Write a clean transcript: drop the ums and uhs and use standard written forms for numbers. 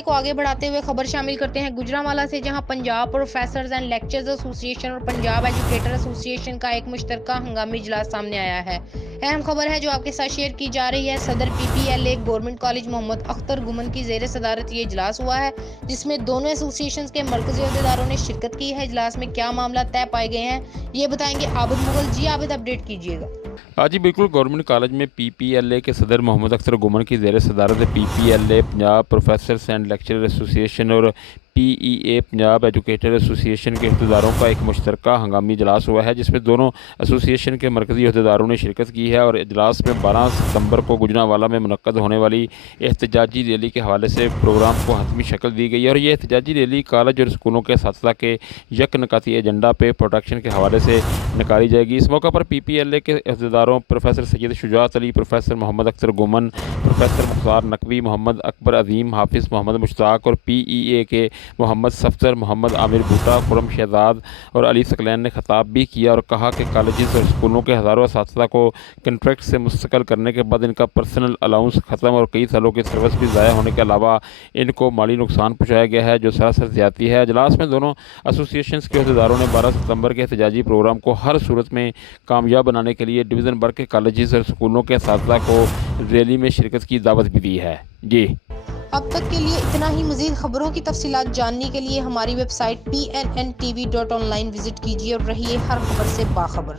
सिलसिले को आगे बढ़ाते हुए खबर शामिल करते हैं गुजरांवाला से, जहां Punjab professors and lecturers association और पंजाब एजुकेटर एसोसिएशन का एक मुश्तरका हंगामी इजलास सामने आया है। अहम खबर है जो आपके साथ शेयर की जा रही है। सदर पीपीएलए गवर्नमेंट कॉलेज मोहम्मद अख्तर गुमन की जेर सदारत ये इजलास हुआ है, जिसमें दोनों एसोसिएशन के मरकजी अहदेदारों ने शिरकत की है। इजलास में क्या मामला तय पाए गए हैं, ये बताएंगे आबिद मुगल। जी आबिद, अपडेट कीजिएगा। हाँ जी बिल्कुल। गवर्नमेंट कॉलेज में पीपीएलए के सदर मोहम्मद अख्तर गुमन की ज़ेर सदारत PPLA Punjab professors and lecturer association और पीईए पंजाब एजुकेटर एसोसिएशन के अहदेदारों का एक मुश्तरका हंगामी इजलास हुआ है, जिसमें दोनों एसोसिएशन के मरकजी अहदेदारों ने शिरकत की है। और इजलास में 12 सितंबर को गुजरांवाला में मुनक्कद होने वाली एहतजाजी रैली के हवाले से प्रोग्राम को हतमी शक्ल दी गई है। और ये एहतजाजी रैली कॉलेज और स्कूलों के असातिज़ा के यकनकाती एजेंडा पे प्रोटेक्शन के हवाले से निकाली जाएगी। इस मौका पर पीपीएलए के अहदेदारों professor Syed Shujaat Ali, professor Mohammad Akhtar गुमन, professor Mukhtar Naqvi, Mohammad Akbar अजीम, हाफिज़ मोहम्मद मुश्ताक और पीईए के मोहम्मद सफदर, मोहम्मद आमिर भूटा, खुरम शहजाद और अली सकलैन ने खिताब भी किया और कहा कि कॉलेजेस और स्कूलों के हज़ारों असातिज़ा को कंट्रैक्ट से मुस्तकिल करने के बाद इनका पर्सनल अलाउंस ख़त्म और कई सालों की सर्विस भी ज़ाया होने के अलावा इनको माली नुकसान पहुँचाया गया है, जो सरासर ज़्यादती है। इजलास में दोनों एसोसिएशन के अहदेदारों ने 12 सितंबर के एहतजाजी प्रोग्राम को हर सूरत में कामयाब बनाने के लिए डिवीज़न भर के कॉलेजेस और स्कूलों के असातिज़ा को रैली में शिरकत की दावत भी दी है। जी, अब तक के लिए इतना ही। मज़ीद खबरों की तफसीलात जानने के लिए हमारी वेबसाइट pnntv.online विजिट कीजिए और रहिए हर खबर से बाखबर।